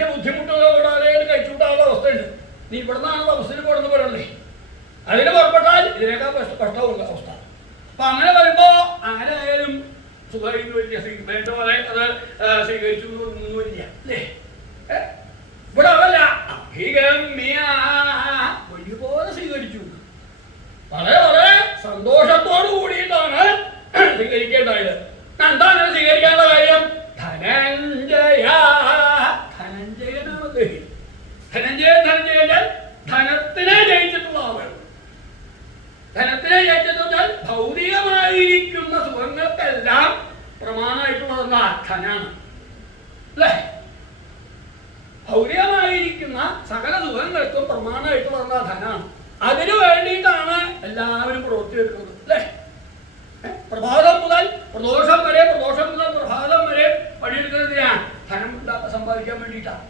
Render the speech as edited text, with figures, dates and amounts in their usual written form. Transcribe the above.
വലിയ ബുദ്ധിമുട്ടുകളോടെ കഴിച്ചുകൂട്ടാനുള്ള അവസ്ഥയുണ്ട്. നീ ഇവിടുന്നാണല്ലോ ബസ്സിൽ കൊടുന്ന് പറയണ്ടേ, അതിന് പുറപ്പെട്ടാൽ ഇതിനേക്കാൾ കഷ്ടമുള്ള അവസ്ഥ. അപ്പൊ അങ്ങനെ വരുമ്പോ ആരായാലും സുഖമായിരുന്നു വലിയ വേണ്ട പോലെ അത് സ്വീകരിച്ചു ഒന്നുമില്ല അല്ലേ. ഇവിടെ അതല്ല, വലിയപോലെ സ്വീകരിച്ചു. വളരെ വളരെ സന്തോഷത്തോടു കൂടിയിട്ടാണ് സ്വീകരിക്കേണ്ടത്. എന്താണ് സ്വീകരിക്കേണ്ട കാര്യം? ധനഞ്ജയ, ധനഞ്ജയനാണത്. ധനഞ്ജയൻ ധനത്തിനെ ജയിച്ചിട്ടുള്ള ആളുകൾ. ധനത്തിനെ ജയിച്ചിട്ടുണ്ടെങ്കിൽ ഭൗതികമായിരിക്കുന്ന സുഖങ്ങൾക്കെല്ലാം പ്രമാണമായിട്ടുള്ളതെന്ന ധനാണ് അല്ലേ. ഭൗതികമായിരിക്കുന്ന സകല സുഖങ്ങൾക്കും പ്രമാണമായിട്ടുള്ളതെന്ന ധനാണ്. അതിനു വേണ്ടിയിട്ടാണ് എല്ലാവരും പ്രവർത്തിയെടുക്കുന്നത് അല്ലേ. പ്രഭാതം മുതൽ പ്രദോഷം വരെ, പ്രദോഷം മുതൽ പ്രഭാതം വരെ പണിയെടുക്കുന്നതിനാണ് ധനം സമ്പാദിക്കാൻ വേണ്ടിയിട്ടാണ്.